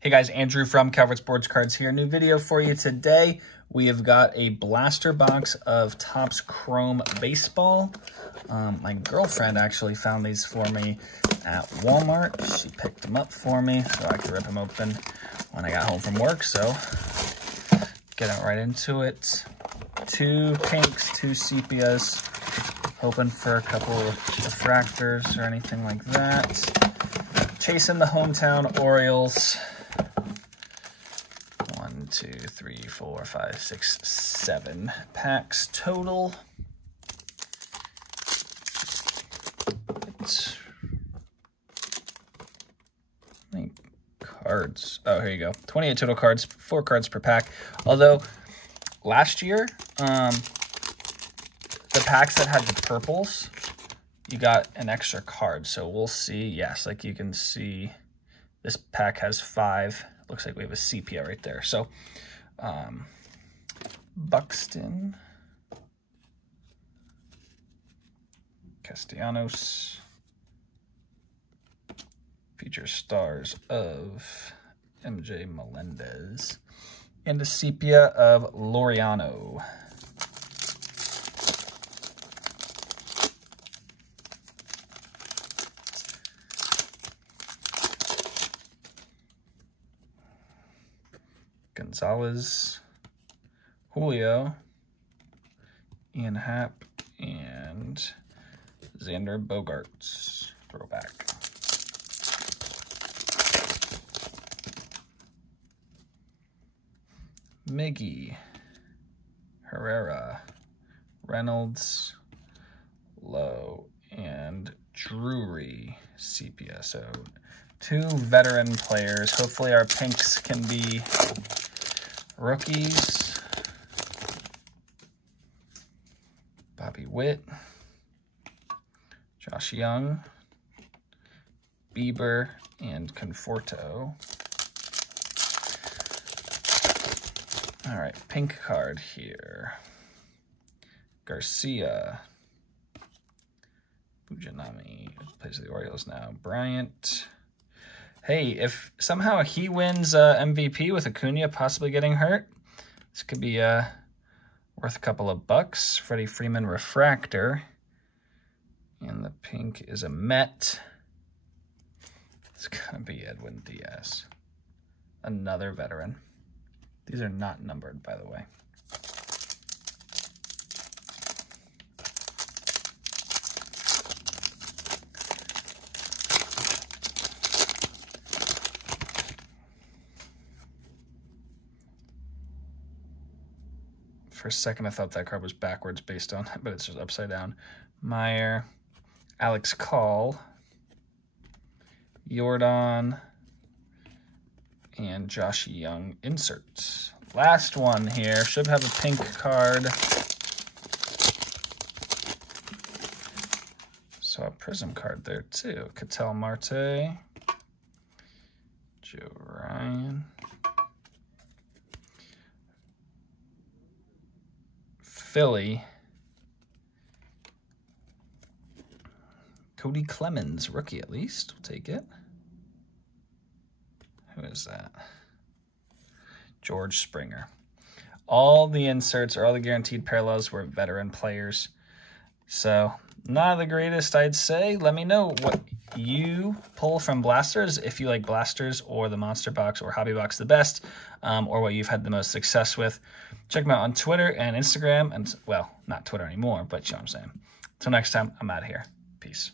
Hey guys, Andrew from Calvert Sports Cards here. New video for you today. We have got a blaster box of Topps Chrome Baseball. My girlfriend actually found these for me at Walmart. She picked them up for me so I could rip them open when I got home from work. So, getting right into it. 2 pinks, 2 sepias. Hoping for a couple of refractors or anything like that. Chasing the hometown Orioles. 1, 2, 3, 4, 5, 6, 7 packs total. How many cards? Oh, here you go. 28 total cards, 4 cards per pack. Although last year, the packs that had the purples, you got an extra card. So we'll see. Yes, like you can see, this pack has 5. Looks like we have a sepia right there. So, Buxton, Castellanos, features stars of MJ Melendez, and a sepia of Laureano. Gonzalez, Julio, Ian Happ, and Xander Bogaerts. Throwback. Miggy, Herrera, Reynolds, Lowe, and Drury sepia. So 2 veteran players. Hopefully our pinks can be rookies. Bobby Witt, Josh Young, Bieber, and Conforto. All right, pink card here. Garcia, Fujinami, plays for the Orioles now. Bryant. Hey, if somehow he wins MVP with Acuna possibly getting hurt, this could be worth a couple of bucks. Freddie Freeman refractor. And the pink is a Met. It's going to be Edwin Diaz. Another veteran. These are not numbered, by the way. For a second, I thought that card was backwards based on it, but it's just upside down. Meyer, Alex Call, Jordan, and Josh Young inserts. Last one here. Should have a pink card. Saw a Prism card there, too. Ketel Marte, Joe Ryan, Philly, Cody Clemens, rookie at least. We'll take it. Who is that? George Springer. All the inserts or all the guaranteed parallels were veteran players. So not the greatest, I'd say. Let me know what you pull from blasters, if you like blasters or the monster box or hobby box the best, or what you've had the most success with. Check them out on Twitter and Instagram, and well, not Twitter anymore, but you know what I'm saying. Until next time, I'm out of here. Peace.